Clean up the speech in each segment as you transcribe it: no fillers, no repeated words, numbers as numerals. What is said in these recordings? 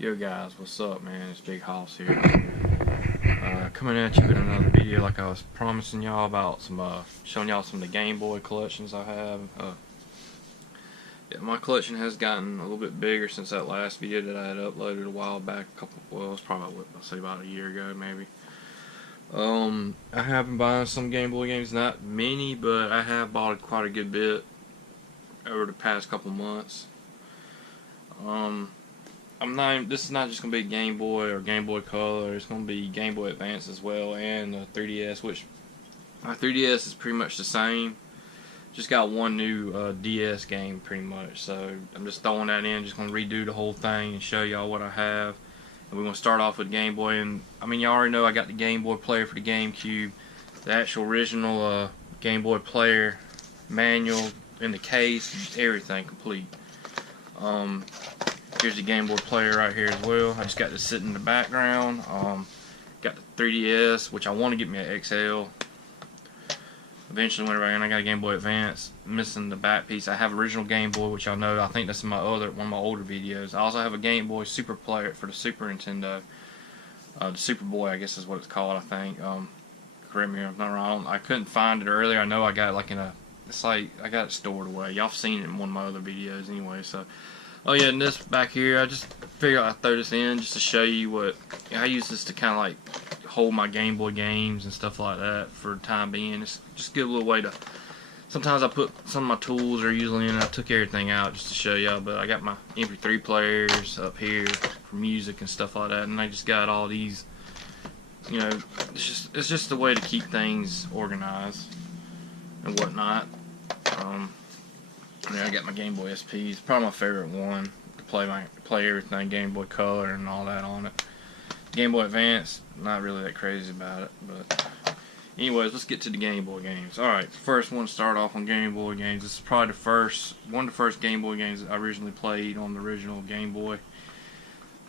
Yo guys, what's up, man? It's Big Hoss here. Coming at you with another video like I was promising y'all about some, showing y'all some of the Game Boy collections I have. Yeah, my collection has gotten a little bit bigger since that last video that I had uploaded a while back. Well, it was probably, I'll say about a year ago, maybe. I have been buying some Game Boy games, not many, but I have bought quite a good bit over the past couple months. This is not just gonna be Game Boy or Game Boy Color. It's gonna be Game Boy Advance as well, and the 3DS. Which my 3DS is pretty much the same. Just got one new DS game, pretty much. So I'm just throwing that in. Just gonna redo the whole thing and show y'all what I have. And we're gonna start off with Game Boy. And I mean, y'all already know I got the Game Boy player for the GameCube, the actual original Game Boy player, manual in the case, everything complete. Here's the Game Boy player right here as well. I just got this sitting in the background. Got the 3DS, which I want to get me an XL. Eventually, whenever I got a Game Boy Advance, missing the back piece. I have original Game Boy, which y'all know. I think that's in one of my older videos. I also have a Game Boy Super player for the Super Nintendo. The Super Boy, I guess is what it's called. I think. Correct me if I'm not wrong. I couldn't find it earlier. I know I got it like in a. It's like I got it stored away. Y'all have seen it in one of my other videos anyway. So. Oh yeah, and this back here, I just figured I'd throw this in just to show you what I use this to kind of like hold my Game Boy games and stuff like that for the time being. It's just a good little way to. Sometimes I put some of my tools are usually in. I took everything out just to show y'all, but I got my MP3 players up here for music and stuff like that, and I just got all these. You know, it's just a way to keep things organized and whatnot. Yeah, I got my Game Boy SP. It's probably my favorite one to play everything Game Boy Color and all that on it. Game Boy Advance, not really that crazy about it, but anyways, let's get to the Game Boy games. All right, first one to start off on Game Boy games. This is probably one of the first Game Boy games that I originally played on the original Game Boy.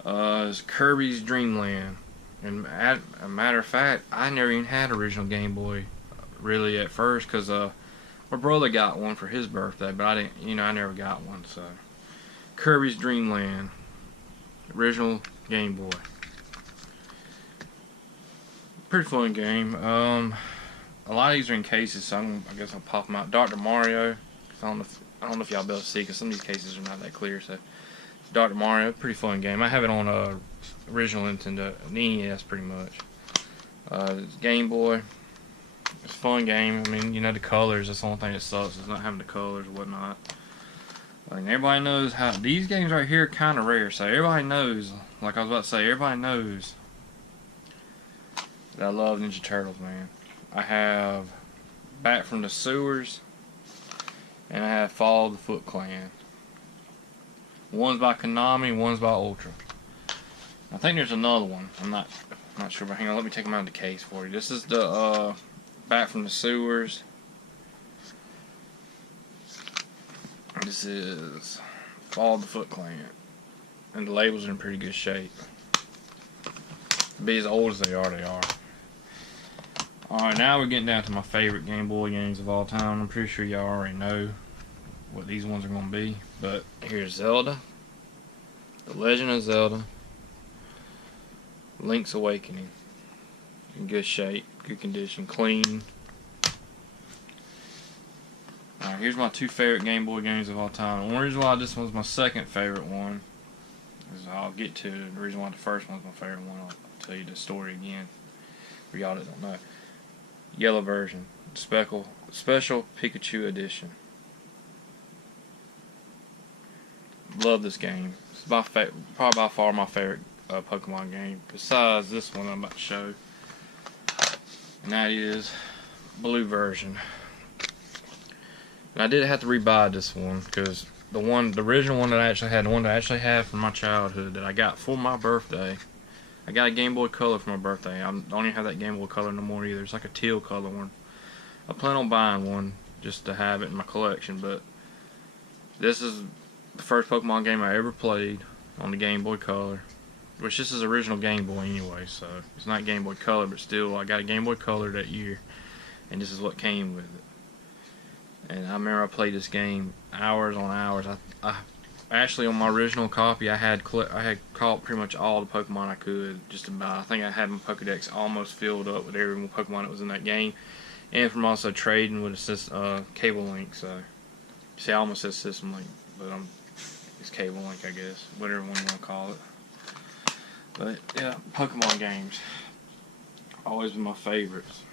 It's Kirby's Dream Land, and a matter of fact, I never even had original Game Boy really at first because my brother got one for his birthday, but I didn't. I never got one. So, Kirby's Dream Land, original Game Boy. Pretty fun game. A lot of these are in cases, so I guess I'll pop them out. Dr. Mario. I don't know if y'all be able to see because some of these cases are not that clear. So, Dr. Mario, pretty fun game. I have it on original Nintendo, NES, pretty much. Game Boy. It's a fun game. I mean, the colors, that's the only thing that sucks, is not having the colors or whatnot. And everybody knows how, these games right here are kind of rare, so everybody knows, like I was about to say, everybody knows that I love Ninja Turtles, man. I have Back from the Sewers, and I have Fall of the Foot Clan. One's by Konami, one's by Ultra. I think there's another one. I'm not sure, but hang on, let me take them out of the case for you. This is the, Back from the Sewers. This is Fall of the Foot Clan. And the labels are in pretty good shape. To be as old as they are, they are. Alright, now we're getting down to my favorite Game Boy games of all time. I'm pretty sure y'all already know what these ones are going to be. But here's Zelda. The Legend of Zelda. Link's Awakening. In good shape, good condition, clean. Alright, here's my two favorite Game Boy games of all time. The reason why this one's my second favorite one is I'll get to it. The reason why the first one's my favorite one, I'll tell you the story again for y'all that don't know. Yellow version, special Pikachu edition. Love this game. It's probably by far my favorite Pokemon game, besides this one I'm about to show. And that is blue version. And I did have to rebuy this one because the original one that I actually had, the one that I actually had from my childhood that I got for my birthday. I got a Game Boy Color for my birthday. I don't even have that Game Boy Color no more either. It's like a teal color one. I plan on buying one just to have it in my collection, but this is the first Pokemon game I ever played on the Game Boy Color. Which this is original Game Boy anyway, so it's not Game Boy Color, but still, I got a Game Boy Color that year, and this is what came with it. And I remember I played this game hours on hours. I actually on my original copy, I had caught pretty much all the Pokemon I could, just about. I think I had my Pokedex almost filled up with every Pokemon that was in that game, and from also trading with a Cable Link. So, see, I almost said System Link, but it's Cable Link, I guess, whatever one you want to call it. But yeah, Pokemon games always been my favorites.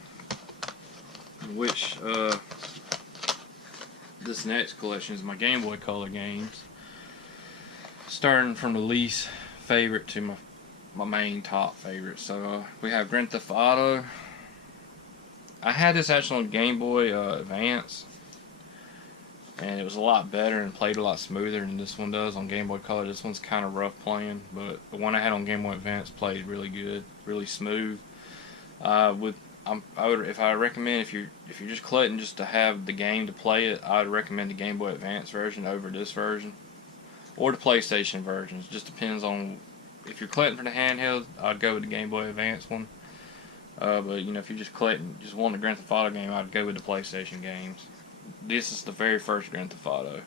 Which this next collection is my Game Boy Color games. Starting from the least favorite to my main top favorite. So we have Grand Theft Auto. I had this actually on Game Boy Advance, and it was a lot better and played a lot smoother than this one does on Game Boy Color. This one's kind of rough playing, but the one I had on Game Boy Advance played really good, really smooth. If I recommend if you're just collecting just to have the game to play it, I'd recommend the Game Boy Advance version over this version, or the PlayStation version. It just depends on if you're collecting for the handheld. I'd go with the Game Boy Advance one. But you know, if you're just collecting, just want a Grand Theft Auto game, I'd go with the PlayStation games. This is the very first Grand Theft Auto,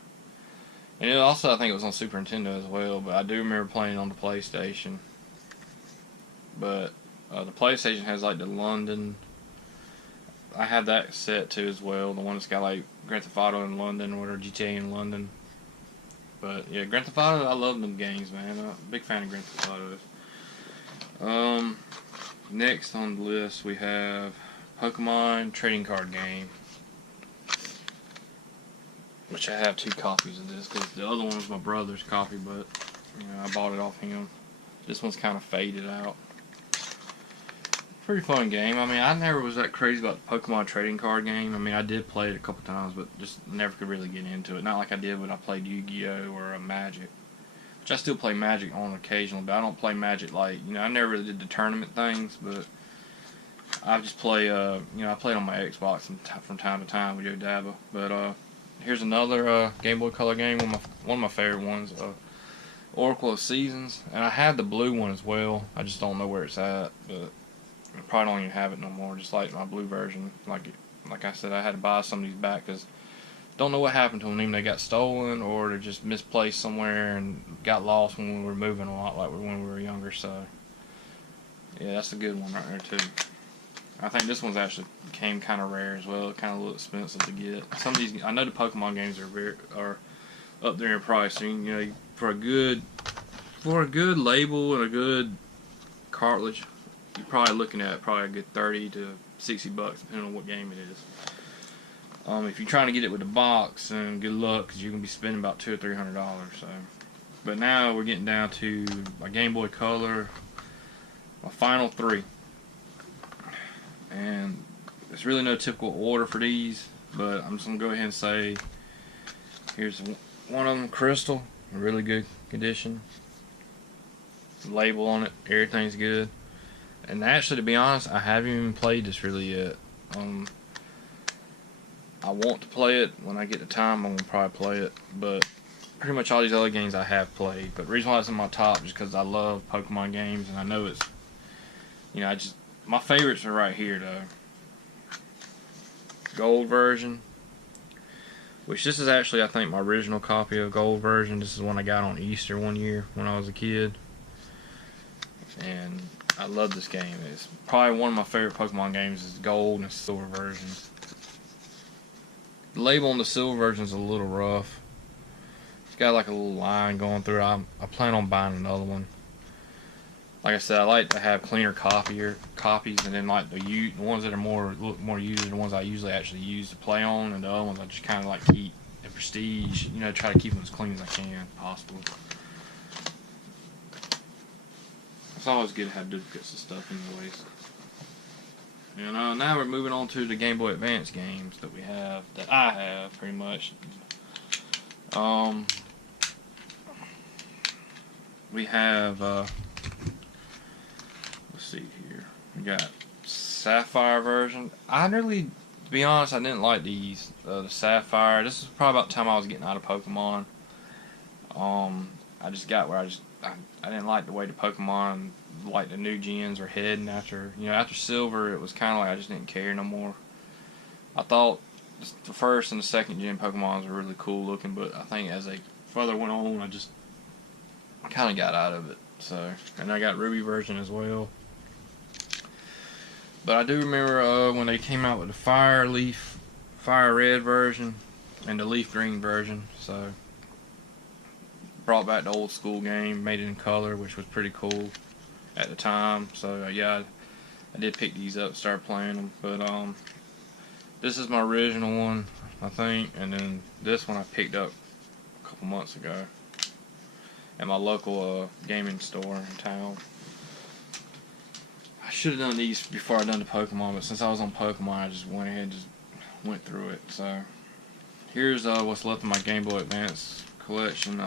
and it also I think it was on Super Nintendo as well. But I do remember playing it on the PlayStation. But the PlayStation has like the London. I had that set too as well. The one that's got like Grand Theft Auto in London or GTA in London. But yeah, Grand Theft Auto, I love them games, man. I'm a big fan of Grand Theft Auto. Next on the list we have Pokemon trading card game, which I have 2 copies of this because the other one was my brother's copy, but you know, I bought it off him. This one's kind of faded out. Pretty fun game. I mean, I never was that crazy about the Pokemon trading card game. I mean, I did play it a couple times, but just never could really get into it. Not like I did when I played Yu-Gi-Oh! Or Magic. Which I still play Magic on occasionally, but I don't play Magic like, you know, I never really did the tournament things, but I just play, you know, I played on my Xbox from time to time with Joe Dabo. But here's another Game Boy Color game, one of my favorite ones, Oracle of Seasons. And I had the blue one as well. I just don't know where it's at, but I probably don't even have it no more, just like my blue version. Like I said, I had to buy some of these back because don't know what happened to them. Either they got stolen or they're just misplaced somewhere and got lost when we were moving a lot, like when we were younger. So, yeah, that's a good one right there, too. I think this one's actually became kind of rare as well. Kind of a little expensive to get. Some of these, I know the Pokemon games are up there in price. You know, for a good label and a good cartridge, you're probably looking at a good $30 to $60, depending on what game it is. If you're trying to get it with the box, then good luck, because you're gonna be spending about $200 or $300. So, but now we're getting down to my Game Boy Color, my final 3, and there's really no typical order for these, but I'm just gonna go ahead and say here's one of them, Crystal, in really good condition. The label on it, everything's good. And actually, to be honest, I haven't even played this really yet. I want to play it when I get the time. I'm gonna probably play it, but pretty much all these other games I have played. But the reason why it's in my top is because I love Pokemon games, and I know it's, you know, my favorites are right here though. Gold version, which this is actually I think my original copy of Gold version. This is one I got on Easter one year when I was a kid, and I love this game. It's probably one of my favorite Pokemon games is Gold and Silver version. The label on the Silver version is a little rough. It's got like a little line going through it. I plan on buying another one. Like I said, I like to have cleaner copies, and then like the ones that are more used are the ones I usually actually use to play on, and the other ones I just kind of like keep in prestige. You know, try to keep them as clean as I can, possible. It's always good to have duplicates of stuff anyways. And now we're moving on to the Game Boy Advance games that I have, pretty much. We have, let's see here. We got Sapphire version. To be honest, I didn't like these. The Sapphire. This is probably about the time I was getting out of Pokemon. I just got where I didn't like the way the Pokemon, like the new gens, were heading after Silver. It was kind of like I just didn't care no more. I thought the first and the second gen Pokemons were really cool looking, but I think as they further went on, I just kind of got out of it. So, and I got Ruby version as well. But I do remember when they came out with the Fire Red version and the Leaf Green version. So, brought back the old school game, made it in color, which was pretty cool at the time. So yeah, I did pick these up, start playing them. But this is my original one, I think, and then this one I picked up a couple months ago at my local gaming store in town. I should have done these before I done the Pokemon, but since I was on Pokemon, I just went ahead and just went through it. So here's what's left of my Game Boy Advance collection.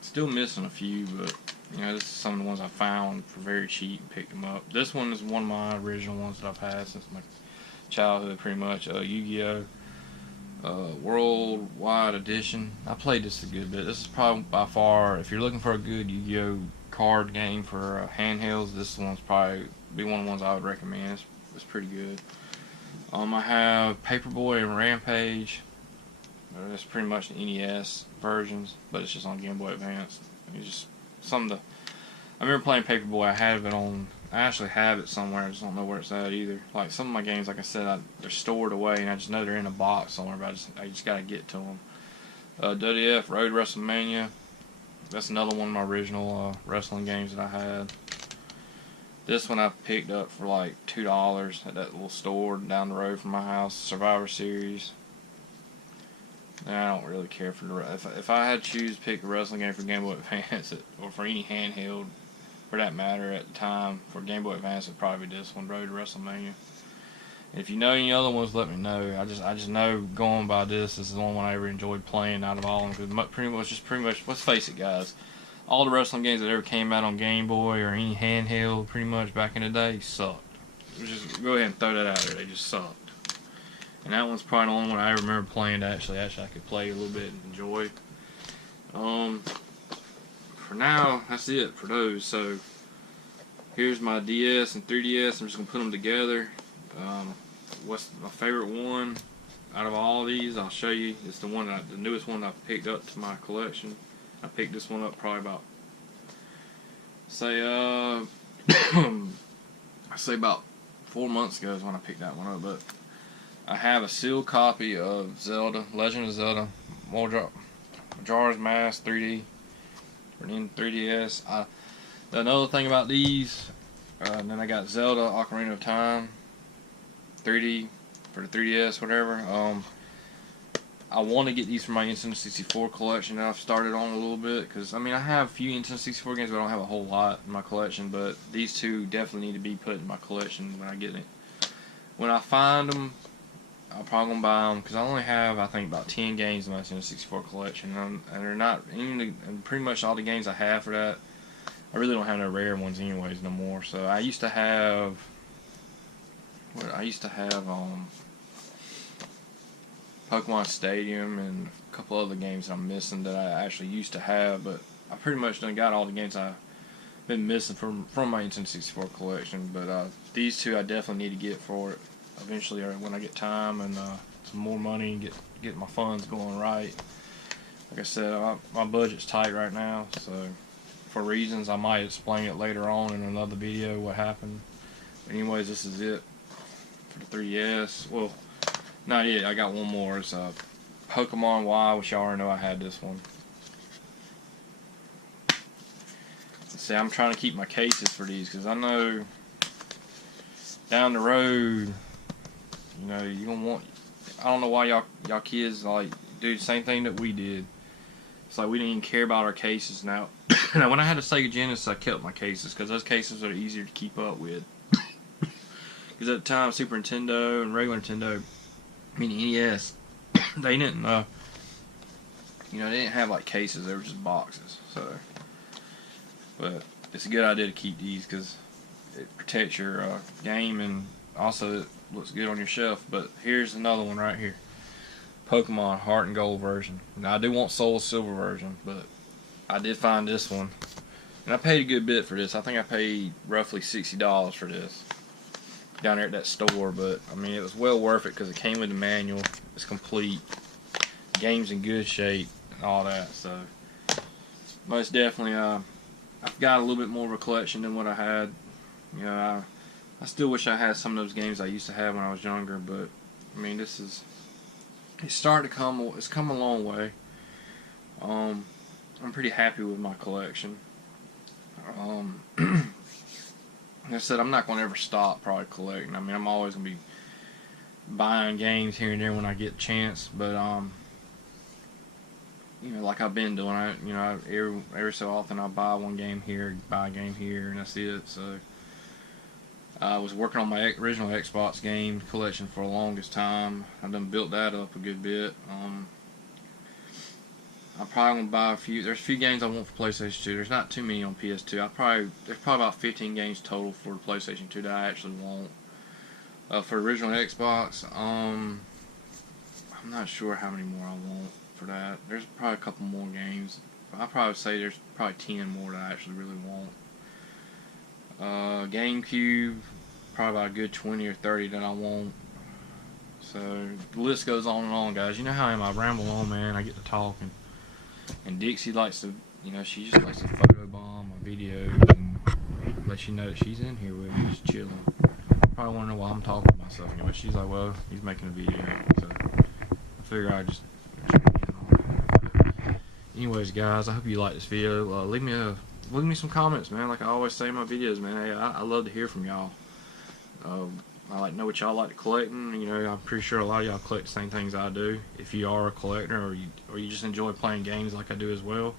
Still missing a few, but you know, this is some of the ones I found for very cheap and picked them up. This one is one of my original ones that I've had since my childhood, pretty much. Yu-Gi-Oh! Worldwide Edition. I played this a good bit. This is probably by far, if you're looking for a good Yu-Gi-Oh! Card game for handhelds, this one's probably be one of the ones I would recommend. It's pretty good. I have Paperboy and Rampage. That's pretty much the NES versions, but it's just on Game Boy Advance. It's just some of the. I remember playing Paperboy. I have it on. I actually have it somewhere. I just don't know where it's at either. Like some of my games, like I said, they're stored away, and I just know they're in a box somewhere. But I just gotta get to them. WWF Road WrestleMania. That's another one of my original wrestling games that I had. This one I picked up for like $2 at that little store down the road from my house. Survivor Series. I don't really care for the if I had to choose to pick a wrestling game for Game Boy Advance or for any handheld for that matter at the time for Game Boy Advance, it'd probably be this one, Road to WrestleMania. If you know any other ones, let me know. I just know going by this is the only one I ever enjoyed playing out of all of them. Because pretty much, let's face it, guys, all the wrestling games that ever came out on Game Boy or any handheld, pretty much back in the day, sucked. Just go ahead and throw that out there. They just sucked. And that one's probably the only one I remember playing that actually I could play a little bit and enjoy. For now, that's it for those. So here's my DS and 3DS. I'm just gonna put them together. What's my favorite one out of all of these? I'll show you. It's the newest one I picked up to my collection. I picked this one up probably about I say about 4 months ago is when I picked that one up, but I have a sealed copy of Zelda, Legend of Zelda, Majora's Mask 3D for the 3DS. Another thing about these, and then I got Zelda Ocarina of Time 3D for the 3DS, whatever. I want to get these for my Nintendo 64 collection that I've started on a little bit, because I mean I have a few Nintendo 64 games, but I don't have a whole lot in my collection. But these two definitely need to be put in my collection when I get it. When I find them, I'm probably gonna buy them because I only have, I think, about 10 games in my Nintendo 64 collection, and they're not even. And pretty much all the games I have for that, I really don't have no rare ones anyways no more. So I used to have. Pokemon Stadium and a couple other games that I'm missing that I actually used to have, but I pretty much done got all the games I've been missing from my Nintendo 64 collection. But these two I definitely need to get for it eventually, or when I get time and some more money and get my funds going right. Like I said, my budget's tight right now, so for reasons I might explain it later on in another video what happened. But anyways, this is it for the 3DS. Well, not yet. I got one more. It's Pokemon Y, which y'all already know I had this one. See, I'm trying to keep my cases for these because I know down the road, you know, you're gonna want. I don't know why y'all kids like do the same thing that we did. It's like we didn't even care about our cases now. Now, when I had a Sega Genesis, I kept my cases because those cases are easier to keep up with. Because at the time, Super Nintendo and regular Nintendo, I mean NES, they didn't, they didn't have like cases. They were just boxes. So, but it's a good idea to keep these because it protects your game and also it looks good on your shelf. But here's another one right here. Pokemon Heart and Gold version. Now I do want Soul Silver version, but I did find this one, and I paid a good bit for this. I think I paid roughly $60 for this down there at that store. But I mean, it was well worth it because it came with the manual. It's complete. The game's in good shape. and all that. So most definitely, I've got a little bit more of a collection than what I had. You know, I still wish I had some of those games I used to have when I was younger, but I mean, it's starting to come. It's come a long way. I'm pretty happy with my collection. Like I said, I'm not going to ever stop probably collecting. I mean, I'm always going to be buying games here and there when I get a chance, but you know, like I've been doing, every so often I'll buy one game here, buy a game here, and that's it. So I was working on my original Xbox game collection for the longest time. I've done built that up a good bit. I'm probably going to buy a few. There's a few games I want for PlayStation 2. There's not too many on PS2. There's probably about 15 games total for the PlayStation 2 that I actually want. For original Xbox, I'm not sure how many more I want for that. There's probably a couple more games. I'd probably say there's probably 10 more that I actually really want. GameCube, probably about a good 20 or 30 that I want. So the list goes on and on, guys. You know how I am. I ramble on, man. I get to talking. And Dixie likes to, she just likes to photobomb my videos and let you know that she's in here with me, just chilling. Probably want to know why I'm talking to myself anyway. She's like, well, he's making a video. So I figure I'd just check in on that. Anyways, guys, I hope you like this video. Leave me some comments, man. Like I always say in my videos, man. Hey, I love to hear from y'all. I like to know what y'all like to collect, and I'm pretty sure a lot of y'all collect the same things I do. If you are a collector, or you just enjoy playing games like I do as well.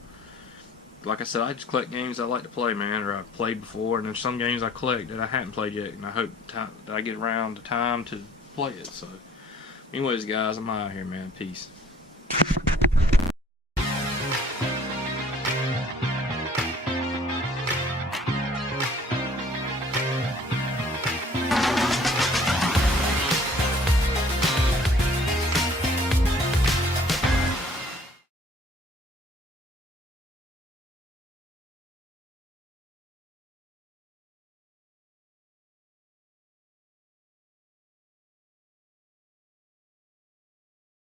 Like I said, I just collect games I like to play, man, or I've played before, and there's some games I collect that I haven't played yet, and I hope that I get around the time to play it. So, anyways, guys, I'm out here, man. Peace.